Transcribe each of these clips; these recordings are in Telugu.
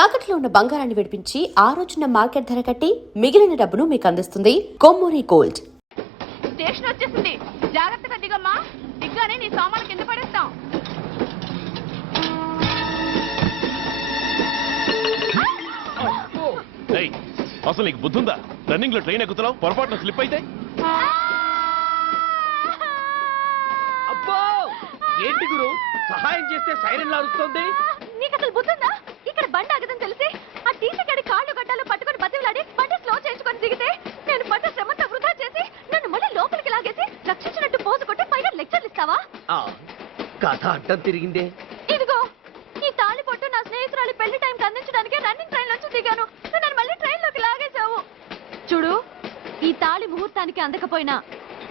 తాకట్లో ఉన్న బంగారాన్ని విడిపించి ఆ రోజున మార్కెట్ ధర కట్టి మిగిలిన డబ్బును మీకు అందిస్తుంది కొమ్మూరి గోల్డ్. స్టేషన్ వచ్చేసింది, జాగ్రత్తగా దిగమ్మా. దిగ్గానే నీ సామాను కింద పడేస్తాం. అసలు నీకు బుద్ధుందా? రన్నింగ్ లో ట్రైన్ ఎక్కుతున్నావు, పొరపాటున స్లిప్ అయితే అబ్బో ఏంటి గురు, సహాయం చేస్తే సైరన్ లారుస్తుంది. నీకు అసలు బుద్ధుందా? ఇక్కడ బండి ఆగదని తెలిసి ఆ టీసీ గడి కాళ్ళు గడ్డాలు పట్టుకొని బతిలాడి బండి స్లో చేసుకొని దిగితే నేను పడ్డ శ్రమంతా వృధా చేసి నన్ను మళ్ళీ లోపలికి లాగేసి రక్షించినట్టు పోజు కొట్టి పైన లెక్చర్లు ఇస్తావా? కథ అడ్డం తిరిగిందే. ఇదిగో ఈ తాళి పొట్టు నా స్నేహితురాలి పెళ్లి టైంకి అందించడానికి రన్నింగ్ ట్రైన్ నుంచి దిగాను. నన్ను మళ్ళీ ట్రైన్ లోకి లాగేశావు. చూడు, ఈ తాళి ముహూర్తానికి అందకపోయినా,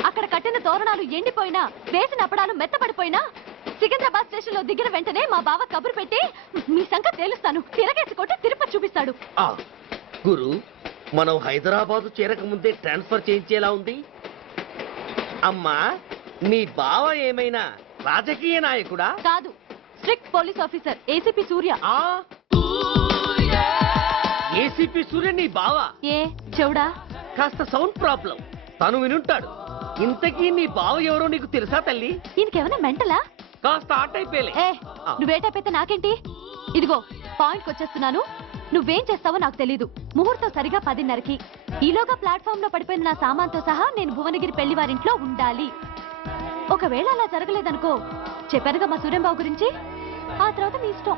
అక్కడ కట్టిన తోరణాలు ఎండిపోయినా, వేసిన అప్పడాలు మెత్తపడిపోయినా, సికింద్రాబాద్ స్టేషన్ లో దిగిన వెంటనే మా బావ కబురు పెట్టి మీ సంగతి తేలుస్తాను, తిరగేసి కొట్టి తిరుపతి చూపిస్తాడు. గురు, మనం హైదరాబాద్ చేరక ముందే ట్రాన్స్ఫర్ చేయించేలా ఉంది. అమ్మా, నీ బావ ఏమైనా రాజకీయ నాయకుడా? కాదు, స్ట్రిక్ట్ పోలీస్ ఆఫీసర్ ఏసీపీ సూర్య. ఏసీపీ సూర్య నీ బావ? ఏ చెవుడా? కాస్త సౌండ్ ప్రాబ్లం, తను వినుంటాడు. ఇంతకీ నీ బావ ఎవరో నీకు తెలుసా తల్లి? ఈయనకేమైనా మెంటలా? కాస్త ఆట అయిపోయలే. నువ్వేటైతే నాకేంటి? ఇదిగో పాయింట్కి వచ్చేస్తున్నాను. నువ్వేం చేస్తావో నాకు తెలీదు. ముహూర్తం సరిగా 10:30కి. ఈలోగా ప్లాట్ఫామ్ లో పడిపోయిన నా సామాన్తో సహా నేను భువనగిరి పెళ్లి వారింట్లో ఉండాలి. ఒకవేళ అలా జరగలేదనుకో, చెప్పానుగా మా సూర్యంబాబు గురించి, ఆ తర్వాత మీ ఇష్టం.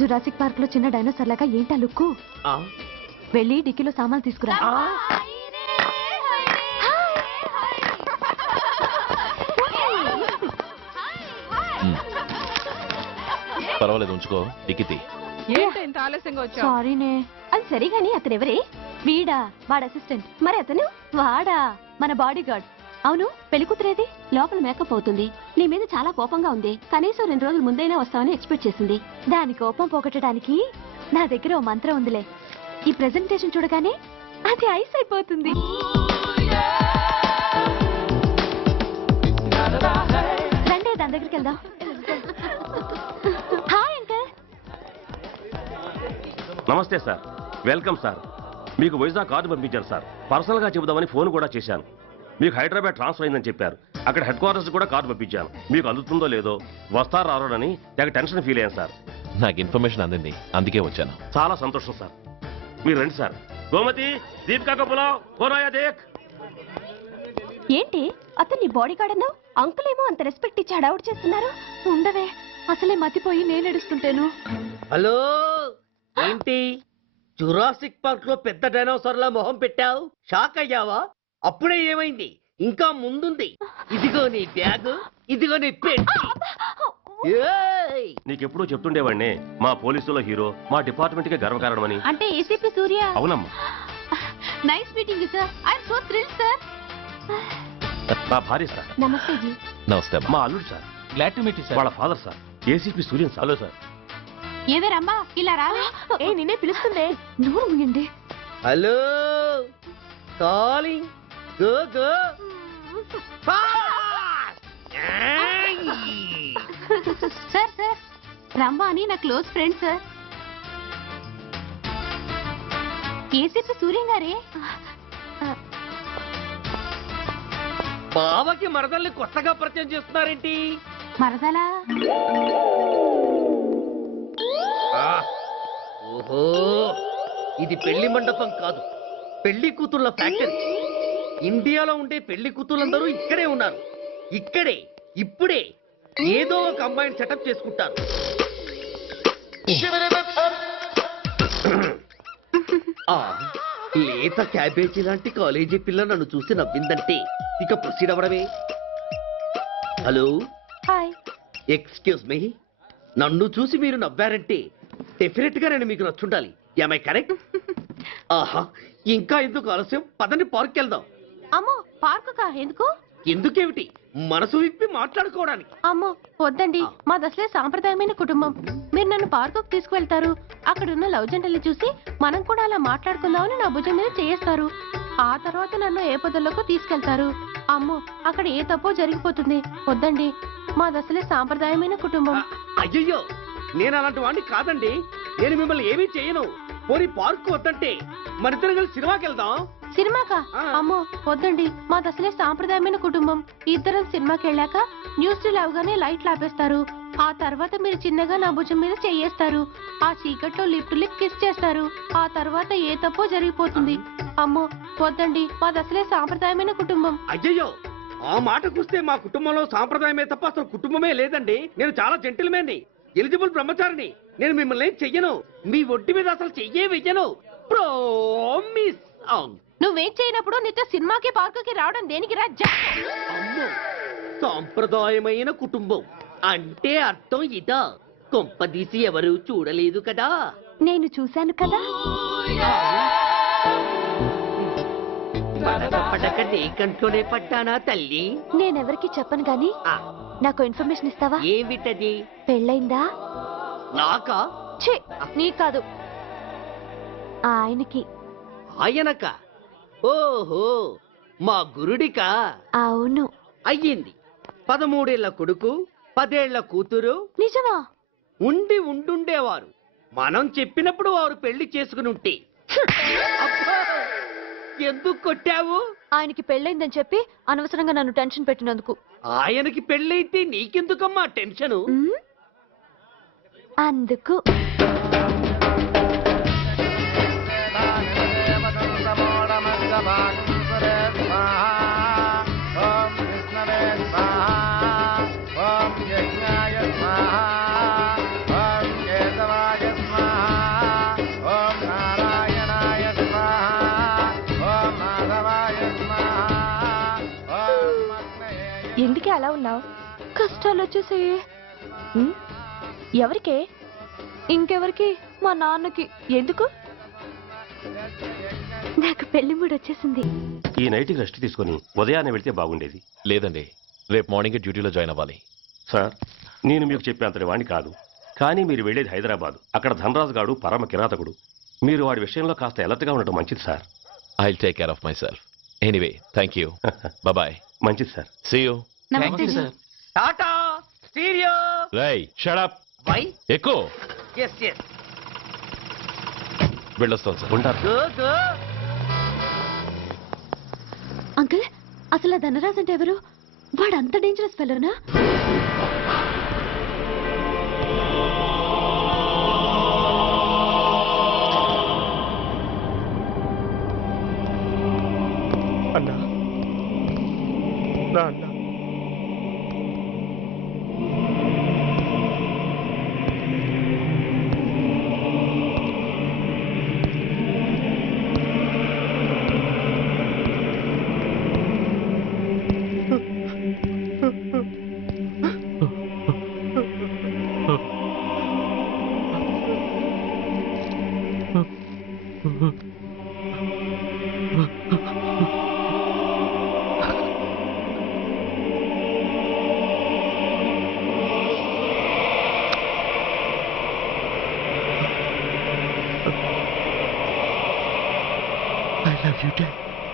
జురాసిక్ పార్క్ లో చిన్న డైనోసార్ లాగా ఏంటా లుక్కు? వెళ్ళి డిక్కీలో సామాన్లు తీసుకురా. పర్వాలేదు, ఉంచుకో. డిక్కితి. సారీనే. అది సరిగాని అతనెవరే? వీడా, వాడ అసిస్టెంట్. మరి అతను? వాడా, మన బాడీ గార్డ్. అవును, పెళ్లి కూతురేది? లోపల మేకప్ అవుతుంది. నీ మీద చాలా కోపంగా ఉంది. కనీసం 2 రోజుల ముందైనా వస్తావని ఎక్స్పెక్ట్ చేసింది. దాని కోపం పోగొట్టడానికి నా దగ్గర ఓ మంత్రం ఉందిలే. ఈ ప్రెజెంటేషన్ చూడగానే అది ఐస్ అయిపోతుంది. రండి, దాని దగ్గరికి వెళ్దాం. Hi uncle. నమస్తే సార్, వెల్కమ్ సార్. మీకు వైజాగ్ కార్డు పంపించారు సార్. పర్సనల్ గా చెబుదామని ఫోన్ కూడా చేశాను. మీకు హైదరాబాద్ ట్రాన్స్ఫర్ అయిందని చెప్పారు. అక్కడ హెడ్ క్వార్టర్స్ కూడా కార్డు పంపించాను. మీకు అందుతుందో లేదో, వస్తారో రారోడని నాకు టెన్షన్ ఫీల్ అయ్యాను సార్. నాకు ఇన్ఫర్మేషన్ అందింది, అందుకే వచ్చాను. చాలా సంతోషం సార్. మీరు రండి సార్. గోమతి, దీపికా కపులావ్, కోనాయా దేక్. ఏంటి అతన్ని బాడీ గార్డ్ అన్నావు? అంకుల్ ఏమో అంత రెస్పెక్ట్ ఇచ్చి హడావుడు చేస్తున్నారు. ఉండవే, అసలే మతిపోయి నేను ఎడుస్తుంటాను. హలో, ఏంటి జురాసిక్ పార్క్ లో పెద్ద డైనోసార్ లా మొహం పెట్టావు? షాక్ అయ్యావా? అప్పుడే ఏమైంది? ఇంకా ముందుంది. ఇదిగో నీ బ్యాగ్, ఇదిగో నీ పెట్టి. నీకెప్పుడూ చెప్తుండేవాడిని, మా పోలీసులో హీరో, మా డిపార్ట్మెంట్ కి గర్వకారణమని. అంటే ఏసీపీ సూర్య? అవునమ్మా. Nice meeting sir. I'm so thrilled sir. నా భార్య సార్. నమస్తే జీ. నమస్తే. మా అల్లుడు sir. Glad to meet you sir. వాళ్ళ father sir, ACP Suryan sir. Hello sir. ఏదేరమ్మా ఇలా రాలే? ఏ నిన్నే పిలుస్తుందే. నోరు ముయండి. Hello, calling. Go go. Sir sir, రమ్మా అని నా close friend sir. ACP Suryam గారే. బావకి మరదల్ని కొత్తగా పరిచయం చేస్తున్నారేంటి? మరదలా? ఓహో, ఇది పెళ్లి మండపం కాదు, పెళ్లి కూతుళ్ళ ఫ్యాక్టరీ. ఇండియాలో ఉండే పెళ్లి కూతుళ్ళందరూ ఇక్కడే ఉన్నారు. ఇక్కడే ఇప్పుడే ఏదో ఒక అమ్మాయిని సెటప్ చేసుకుంటారు. లేత క్యాబేజీ లాంటి కాలేజీ పిల్ల నన్ను చూసి నవ్విందంటే ఇక ప్రొసీడ్ అవ్వడమే. Hello, hi. Excuse me. నన్ను చూసి మీరు నవ్వారంటే డెఫినెట్ గా నేను మీకు నచ్చుండాలి. Am I correct? ఆహా, ఇంకా ఎందుకు ఆలస్యం? పదండి, పార్క్ వెళ్దాం. అమ్మో, పార్కు కా? ఎందుకు? ఎందుకేమిటి, మనసు విప్పి మాట్లాడుకోవడానికి. అమ్మో వద్దండి, మాది అసలే సాంప్రదాయమైన కుటుంబం. మీరు నన్ను పార్కుకు తీసుకువెళ్తారు, అక్కడున్న లవ్ జంటల్ని చూసి మనం కూడా అలా మాట్లాడుకుందామని నా భుజం మీద చేస్తారు. ఆ తర్వాత నన్ను ఏ పొదల్లోకి తీసుకెళ్తారు. అమ్మో అక్కడ ఏ తప్పో జరిగిపోతుంది. వద్దండి, మాది అసలే సాంప్రదాయమైన కుటుంబం. అయ్యయ్యో, నేను అలాంటి వాడిని కాదండి. నేను మిమ్మల్ని ఏమీ చేయను. పోనీ పార్కు వద్దంటే మరిద్దరం కలిసి సినిమాకి వెళ్దాం. సినిమాకా? ఆ. అమ్మో వద్దండి, మాది అసలే సాంప్రదాయమైన కుటుంబం. ఇద్దరం సినిమాకి వెళ్ళాక న్యూస్ అవగానే లైట్లు ఆపేస్తారు. ఆ తర్వాత మీరు చిన్నగా నా భుజం మీద చెయ్యేస్తారు. ఆ చీకట్లో లిప్ టు లిప్ కిస్ చేస్తారు. ఆ తర్వాత ఏ తప్పో జరిగిపోతుంది. అమ్మో వద్దండి, మాది అసలే సాంప్రదాయమైన కుటుంబం. అయ్యయ్యో, ఆ మాటకొస్తే మా కుటుంబంలో సాంప్రదాయమే తప్ప అసలు కుటుంబమే లేదండి. నేను చాలా జెంటిల్మెన్ని, ఎలిజిబుల్ బ్రహ్మచారిని. నేను మిమ్మల్ని ఏం చెయ్యను. మీ ఒడ్డు మీద అసలు చెయ్యే వెయ్యను. ప్రామిస్. నువ్వేం చేయనప్పుడు నీతో సినిమాకి పార్కుకి రావడం దేనికి రా? అమ్మో, సాంప్రదాయమైన కుటుంబం అంటే అర్థం ఇదా? కొంపదీసి ఎవరు చూడలేదు కదా? నేను చూశాను కదా. పడక నీ కంట్లోనే పడ్డానా తల్లి? నేనెవరికి చెప్పను గాని ఆ, నాకు ఇన్ఫర్మేషన్ ఇస్తావా? ఏమిటది? పెళ్ళైందా? నాకా? ఛీ, నీ కాదు, ఆయనకి. ఆయనక? ఓహో, మా గురుడికా? అవును. అయ్యింది. 13 ఏళ్ల కొడుకు, 10 ఏళ్ల కూతురు నిజమా? ఉండుండేవారు. మనం చెప్పినప్పుడు వారు పెళ్లి చేసుకుని ఉంటే. అబ్బా! ఎందుకు కొట్టావు? ఆయనకి పెళ్ళైందని చెప్పి అనవసరంగా నన్ను టెన్షన్ పెట్టినందుకు. ఆయనకి పెళ్ళైతే నీకెందుకమ్మా టెన్షను? ఉమ్, అందుకు. ఎందుకే అలా ఉన్నావు? కష్టాలు వచ్చేసాయి. ఎవరికే? ఇంకెవరికి? మా నాన్నకి. ఎందుకు? నాకు పెళ్లి మూడు వచ్చేసింది. ఈ నైట్కి రెస్ట్ తీసుకొని ఉదయాన్నే వెళ్తే బాగుండేది. లేదండి, రేపు మార్నింగ్ డ్యూటీలో జాయిన్ అవ్వాలి. సార్, నేను మీకు చెప్పేంతటి వాడిని కాదు. కానీ మీరు వెళ్ళేది హైదరాబాద్. అక్కడ ధనరాజు గాడు పరమ కిరాతకుడు. మీరు వాడి విషయంలో కాస్త అలర్ట్గా ఉండటం మంచిది sir. I will take care of myself. Anyway, thank you. Bye. మంచిది సార్. See you. నమస్తే సార్. Tata stereo. రై షట్ అప్. వై? ఎక్కువ ఎస్ ఎస్. వెళ్ళొస్తాను సార్. ఉంటారు. Go go. అంకుల్, అసలు ఆ ధనరాజ్ అంటే ఎవరు? వాడు అంత డేంజరస్ ఫెలోనా? అన్నా, నా అన్నా.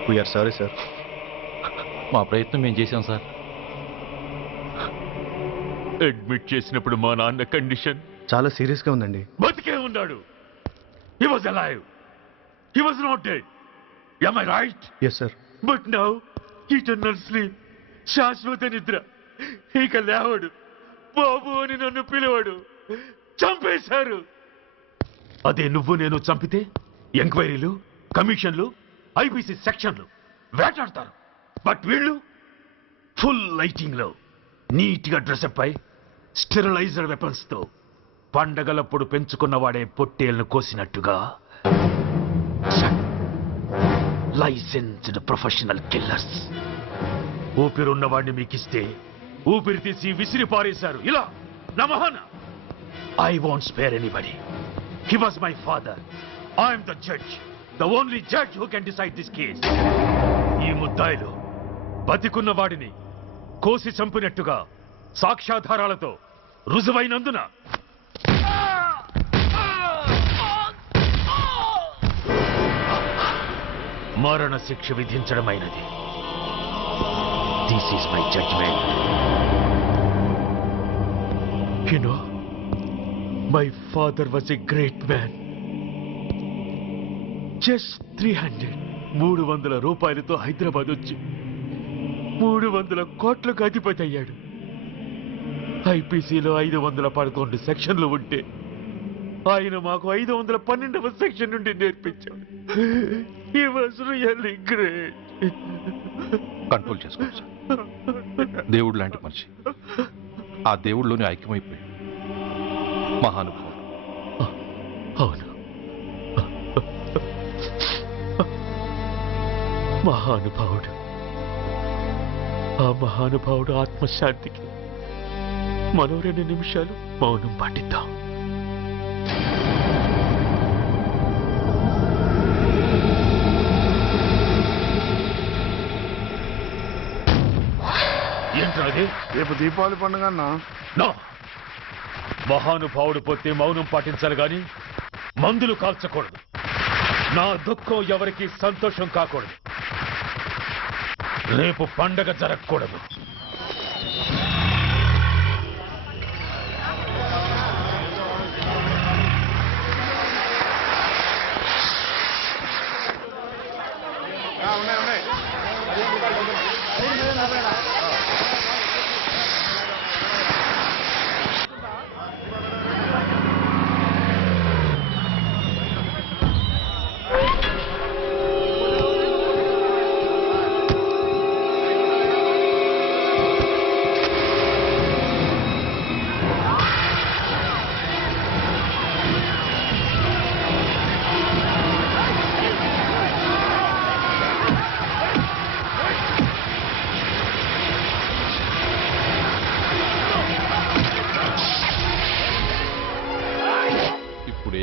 We are sorry sir. మా ప్రయత్నం మేము చేశాం సార్. అడ్మిట్ చేసినప్పుడు మా నాన్న కండిషన్ చాలా సీరియస్ గా ఉందండి. బతికే ఉన్నాడు. He was alive, he was not dead. Am I right? Yes sir. But now eternal sleep, శాశ్వత నిద్ర. ఇక లేవడు, బాబు అని నన్ను పిలవడు. చంపేశారు. అదే నువ్వు నేను చంపితే ఎంక్వైరీలు, కమిషన్లు, ఐబీసీ సెక్షన్లు వేటాడతారు. బట్ వీళ్ళు ఫుల్ లైటింగ్ లో నీట్ గా డ్రెస్అప్ అయి స్టెరిలైజర్ వెపన్స్ తో పండగలప్పుడు పెంచుకున్నవాడే పొట్టేళ్లను కోసినట్టుగా లైసెన్స్డ్ ప్రొఫెషనల్ కిల్లర్స్. ఊపిరున్నవాడిని మీకిస్తే ఊపిరి తీసి విసిరి పారేశారు ఇలా నమహన. I won't spare anybody. He was my father. I'm the judge, the only judge who can decide this case. ఈ ముద్దాయిలు బతికున్న వాడిని కోసి చంపినట్టుగా సాక్ష్యాధారాలతో రుజువైనందున మరణ శిక్ష విధించడమైనది. This is my judgement. You know, my father was a great man. Just 300 రూపాయలతో హైదరాబాద్ వచ్చి 300 కోట్లకు అధిపతి అయ్యాడు. ఐపీసీలో 511 సెక్షన్లు ఉంటే ఆయన మాకు 512వ సెక్షన్ నుండి నేర్పించాడు. He was really great. Control చేసుకోండి సార్. దేవుడు లాంటి మనిషి. ఆ దేవుడిలోనే ఐక్యమైపోయాడు. మహానుభావుడు. అవును, మహానుభావుడు. ఆ మహానుభావుడు ఆత్మశాంతికి మరో 2 నిమిషాలు మౌనం పాటిద్దాం. ఏంటది? రేపు దీపావళి పండుగ అన్నా. నో, మహానుభావుడు పోతే మౌనం పాటించాలి గాని మందులు కాల్చకూడదు. నా దుఃఖం ఎవరికి సంతోషం కాకూడదు. రేపు పండగ జరగకూడదు.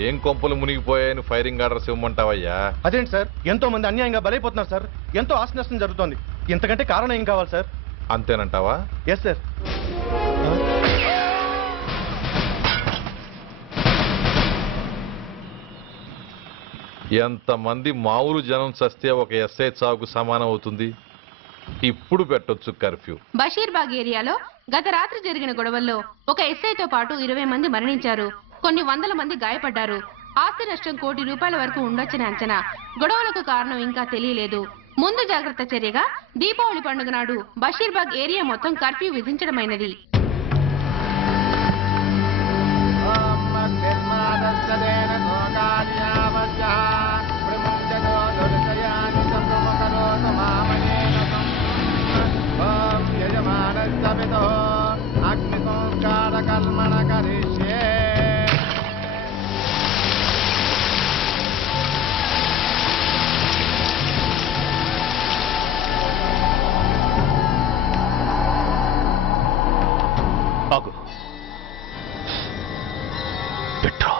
ఏం కొంపలు మునిగిపోయాయని ఫైరింగ్ ఆర్డర్స్ ఇవ్వమంటావయ్యా? అదేంటి సార్, ఎంతో మంది అన్యాయంగా బలైపోతున్నారు సార్. ఎంతో ఆస్తి నష్టం జరుగుతోంది. ఇంతకంటే కారణం ఏం కావాలి సార్? అంతేనంటావా? Yes sir. ఎంతమంది మామూలు జనం చస్తే ఒక ఎస్ఐ చావుకు సమానం అవుతుంది. ఇప్పుడు పెట్టొచ్చు కర్ఫ్యూ. బషీర్బాగ్ ఏరియాలో గత రాత్రి జరిగిన గొడవల్లో ఒక ఎస్ఐతో పాటు 20 మంది మరణించారు. కొన్ని వందల మంది గాయపడ్డారు. ఆస్తి నష్టం ₹1 కోటి వరకు ఉండొచ్చని అంచనా. గొడవలకు కారణం ఇంకా తెలియలేదు. ముందు జాగ్రత్త చర్యగా దీపావళి పండుగ నాడు బషీర్బాగ్ ఏరియా మొత్తం కర్ఫ్యూ విధించడమైనది. ఆగు. పెట్రా.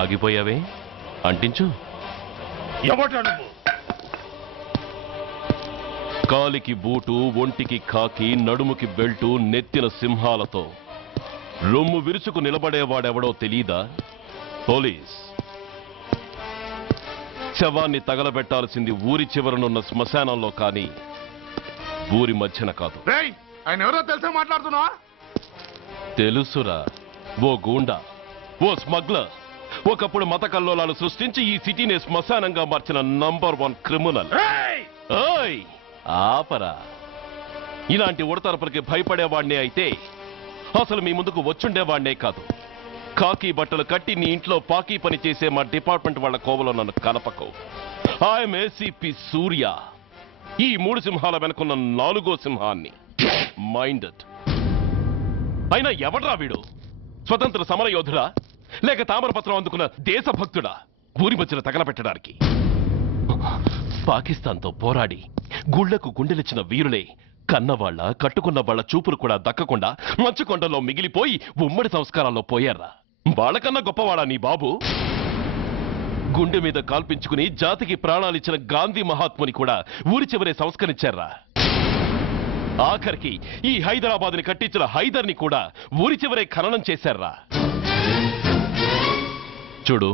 ఆగిపోయావే, అంటించు. ఎవటా నువ్వు? కాలికి బూటు, ఒంటికి కాకి, నడుముకి బెల్టు, నెత్తిన సింహాలతో రొమ్ము విరుచుకు నిలబడేవాడెవడో తెలీదా? పోలీస్. శవాన్ని తగలబెట్టాల్సింది ఊరి చివరనున్న శ్మశానంలో కానీ ఊరి మధ్యన కాదు. ఆయన ఎవరో తెలుసా మాట్లాడుతున్నా? తెలుసురా, ఓ గూండా, ఓ స్మగ్లర్. ఒకప్పుడు మత కల్లోలాలు సృష్టించి ఈ సిటీని శ్మశానంగా మార్చిన నంబర్ 1 క్రిమినల్. ఓయ్ ఆపరా. ఇలాంటి ఉడతరపులకి భయపడేవాడినే అయితే అసలు మీ ముందుకు వచ్చుండేవాడినే కాదు. కాకి బట్టలు కట్టి నీ ఇంట్లో పాకీ పని చేసే మా డిపార్ట్మెంట్ వాళ్ళ కోవలో నన్ను కలపకు. ఐఎమ్ ఏసీపీ సూర్య. ఈ 3 సింహాల వెనుకున్న 4వ సింహాన్ని. మైండెడ్. అయినా ఎవడ్రా వీడు? స్వతంత్ర సమర యోధుడా లేక తామరపత్రం అందుకున్న దేశభక్తుడా ఊరి మధ్యన తగలబెట్టడానికి? పాకిస్తాన్తో పోరాడి గుళ్లకు గుండెలిచ్చిన వీరులే కన్నవాళ్ల కట్టుకున్న వాళ్ల చూపులు కూడా దక్కకుండా మంచుకొండలో మిగిలిపోయి ఉమ్మడి సంస్కారాల్లో పోయారా? వాళ్ళకన్నా గొప్పవాడా నీ బాబు? గుండె మీద కాల్పించుకుని జాతికి ప్రాణాలిచ్చిన గాంధీ మహాత్ముని కూడా ఊరి చివరే సంస్కరించారా? ఆఖరికి ఈ హైదరాబాద్ని కట్టించిన హైదర్ని కూడా ఊరి చివరే ఖననం చేశారా? చూడు,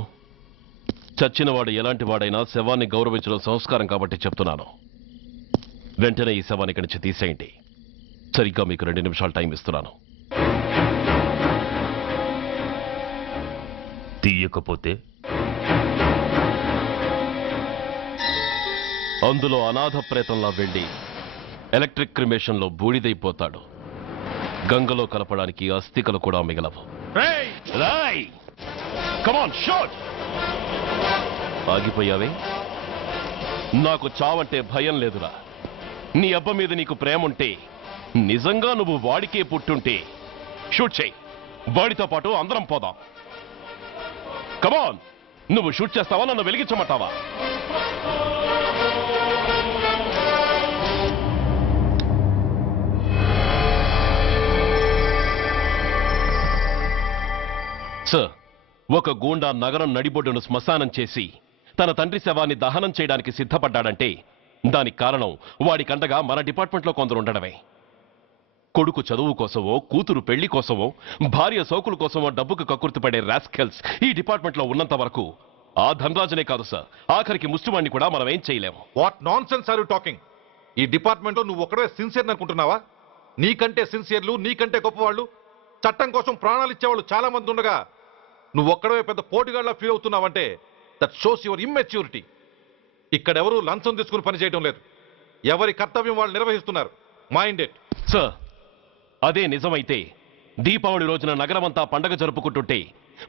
చచ్చినవాడు ఎలాంటి వాడైనా శవాన్ని గౌరవించడం సంస్కారం కాబట్టి చెప్తున్నాను. వెంటనే ఈ శవాన్ని ఇక్కడి నుంచి తీసేయండి. సరిగ్గా మీకు 2 నిమిషాలు టైం ఇస్తున్నాను. తీయకపోతే అందులో అనాథ ప్రేతంలా వెళ్లి ఎలక్ట్రిక్ క్రిమేషన్లో బూడిదైపోతాడు. గంగలో కలపడానికి అస్థికలు కూడా మిగలవు. రాయ్! Come on, shoot! ఆగిపోయావే? నాకు చావంటే భయం లేదురా. నీ అబ్బ మీద నీకు ప్రేముంటే, నిజంగా నువ్వు వాడికే పుట్టుంటే షూట్ చేయి. వాడితో పాటు అందరం పోదాం. కమాన్, నువ్వు షూట్ చేస్తావా, నన్ను వెలిగించమంటావా? సార్, ఒక గూండా నగరం నడిబొడ్డును శ్మశానం చేసి తన తండ్రి శవాన్ని దహనం చేయడానికి సిద్ధపడ్డాడంటే దానికి కారణం వాడికండగా మన డిపార్ట్మెంట్లో కొందరు ఉండడమే. కొడుకు చదువు కోసమో, కూతురు పెళ్లి కోసమో, భార్య సోకుల కోసమో డబ్బుకు కక్కుర్తిపడే రాస్కెల్స్ ఈ డిపార్ట్మెంట్లో ఉన్నంత వరకు ఆ ధనరాజునే కాదు సార్, ఆఖరికి ముష్టివాణ్ణి కూడా మనం ఏం చేయలేము. What nonsense are you talking? ఈ డిపార్ట్మెంట్లో నువ్వు ఒక్కడే సిన్సియర్ అనుకుంటున్నావా? నీకంటే సిన్సియర్లు, నీకంటే గొప్పవాళ్ళు, చట్టం కోసం ప్రాణాలు ఇచ్చేవాళ్ళు చాలా మంది ఉండగా నువ్వు ఒక్కడే పెద్ద పోటీగాళ్ళ ఫీల్ అవుతున్నావంటే దట్ షోస్ యువర్ ఇమ్మెచ్యూరిటీ. ఇక్కడెవరూ లంచం తీసుకుని పనిచేయడం లేదు. ఎవరి కర్తవ్యం వాళ్ళు నిర్వహిస్తున్నారు. Mind it. సార్, అదే నిజమైతే దీపావళి రోజున నగరమంతా పండగ జరుపుకుంటుంటే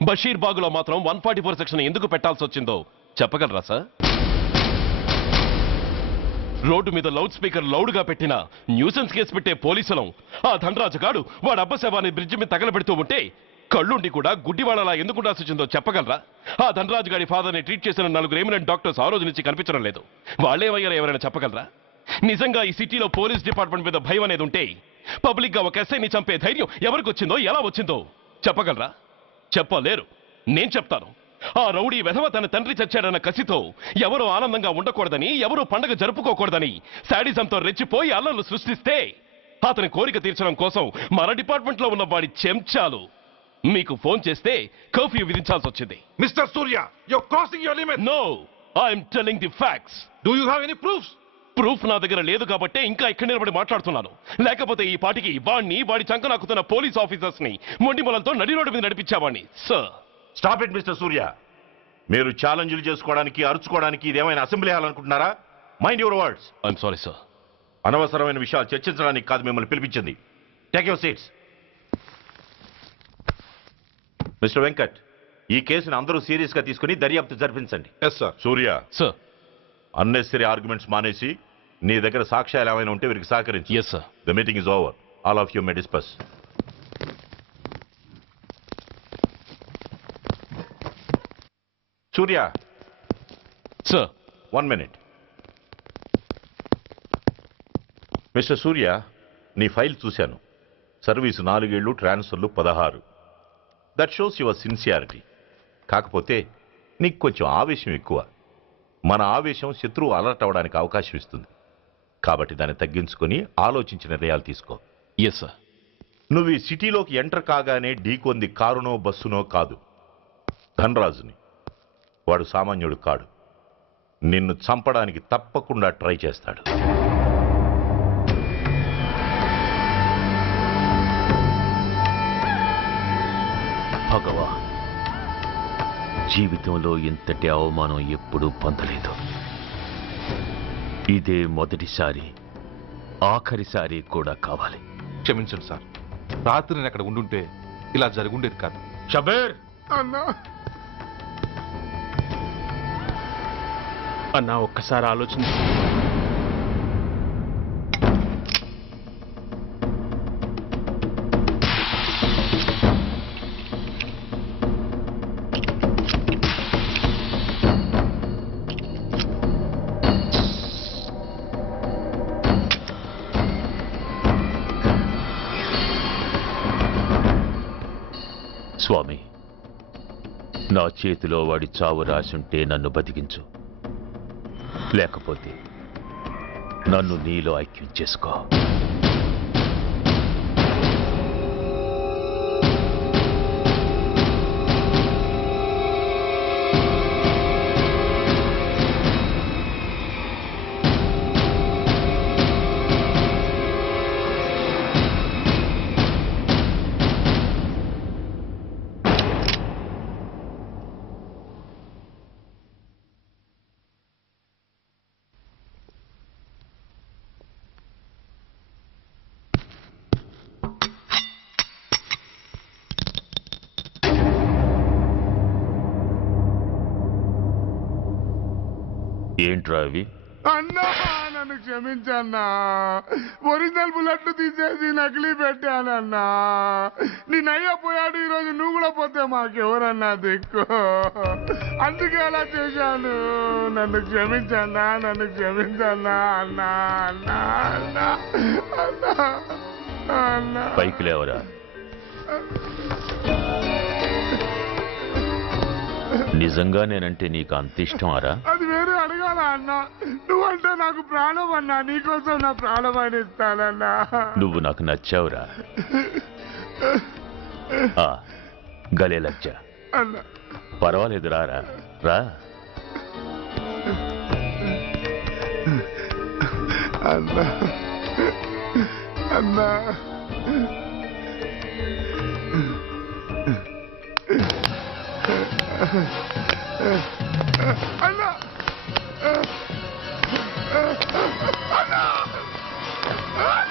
బషీర్ బాగులో మాత్రం 144 సెక్షన్ ఎందుకు పెట్టాల్సి వచ్చిందో చెప్పగలరా సార్? రోడ్డు మీద లౌడ్ స్పీకర్ లౌడ్గా పెట్టిన న్యూసెన్స్ కేసు పెట్టే పోలీసులం ఆ ధనరాజుగాడు వాడు అబ్బ శవాన్ని బ్రిడ్జి మీద తగలబెడుతూ ఉంటే కళ్ళుండి కూడా గుడ్డివాళ్ళలా ఎందుకు ఉండాల్సి వచ్చిందో చెప్పగలరా? ఆ ధనరాజు గారి ఫాదర్ని ట్రీట్ చేసిన 4 ఎమినెంట్ డాక్టర్స్ ఆ రోజు నుంచి కనిపించడం లేదు. వాళ్ళేమయ్యారో ఎవరైనా చెప్పగలరా? నిజంగా ఈ సిటీలో పోలీస్ డిపార్ట్మెంట్ మీద భయం అనేది ఉంటే పబ్లిక్ గా ఒక ఎస్ఐని చంపే ధైర్యం ఎవరికి వచ్చిందో, ఎలా వచ్చిందో చెప్పగలరా? చెప్పలేరు. నేను చెప్తాను. ఆ రౌడీ వెధవ తన తండ్రి చచ్చాడన్న కసితో ఎవరూ ఆనందంగా ఉండకూడదని, ఎవరూ పండగ జరుపుకోకూడదని శాడిజంతో రెచ్చిపోయి అల్లర్లు సృష్టిస్తే అతని కోరిక తీర్చడం కోసం మన డిపార్ట్మెంట్లో ఉన్న వాడి చెంచాలు మీకు ఫోన్ చేస్తే కర్ఫ్యూ విధించాల్సి వచ్చింది. Mister Surya, you're crossing your limit. No, I'm telling the facts. Do you have any proofs? Proof నా దగ్గర లేదు కాబట్టే ఇంకా ఇక్కడ నిలబడి మాట్లాడుతున్నాను. లేకపోతే ఈ పాటికి వాడి చంకనాకుతున్న పోలీస్ ఆఫీసర్స్ ని మొండి మొలంతో నడి రోడ్డు మీద నడిపించావాడిని. Sir, stop it mister Surya. మీరు ఛాలెంజ్లు చేసుకోవడానికి, అరుచుకోవడానికి ఇదేమైనా అసెంబ్లీ హాల్ అనుకుంటున్నారా? Mind your words. I'm sorry sir. అనవసరమైన విషయాలు చర్చించడానికి కాదు మిమ్మల్ని పిలిపించింది. Take your seats. Mister Venkat, ఈ కేసును అందరూ సీరియస్ గా తీసుకుని దర్యాప్తు జరిపించండి. Yes sir. Surya, sir. Unnecessary arguments మానేసి నీ దగ్గర సాక్ష్యాలు ఏమైనా ఉంటే వీరికి సహకరించు. Yes sir. The meeting is over. All of you may discuss. Surya, sir. 1 minute. Mister సూర్య, నీ ఫైల్ చూశాను. సర్వీసు 4 ఏళ్ళు, ట్రాన్స్ఫర్లు 16. That shows your sincerity. కాకపోతే నీకు కొంచెం ఆవేశం ఎక్కువ. మన ఆవేశం శత్రువు అలర్ట్ అవ్వడానికి అవకాశం ఇస్తుంది. కాబట్టి దాన్ని తగ్గించుకొని ఆలోచించిన నిర్ణయాలు తీసుకో. Yes sir. నువ్వు ఈ సిటీలోకి ఎంటర్ కాగానే ఢీకొంది కారునో బస్సునో కాదు, ధనరాజుని. వాడు సామాన్యుడు కాడు. నిన్ను చంపడానికి తప్పకుండా ట్రై చేస్తాడు. భగవాన్, జీవితంలో ఇంతటి అవమానం ఎప్పుడూ పొందలేదు. ఇదే మొదటిసారి, ఆఖరిసారి కూడా కావాలి. క్షమించండి సార్. రాత్రి నేను అక్కడ ఉండుంటే ఇలా జరుగుండేది కాదు. షబీర్ అన్నా, ఒక్కసారి ఆలోచించు. స్వామి, నా చేతిలో వాడి చావు రాసుంటే నన్ను బతికించు, లేకపోతే నన్ను నీలో ఐక్యం చేసుకో. ఏంట్రా అవి? అన్నా నన్ను క్షమించన్నా, ఒరిజినల్ బుల్లెట్ తీసేసి నకిలీ పెట్టానన్నా. నేనయ్యా పోయాడు, ఈరోజు నువ్వు కూడా పోతే మాకెవరన్నా దిక్కు, అందుకే అలా చేశాను. నన్ను క్షమించన్నా, నన్ను క్షమించన్నా అన్నా అన్నా అన్నా అన్నా అన్నా. పైకి లేవరా. నిజంగా నేనంటే నీకు అంత ఇష్టం అరా? అది వేరే అడగాల అన్నా, నువ్వంటే నాకు ప్రాణం అన్నా, నీకోసం నా ప్రాణమైన ఇస్తానన్నా. నువ్వు నాకు నచ్చావురా. గలే లజ్జ. అన్నా పర్వాలేదు, రారా రా. అన్నా అన్నా అన్నా అన్నా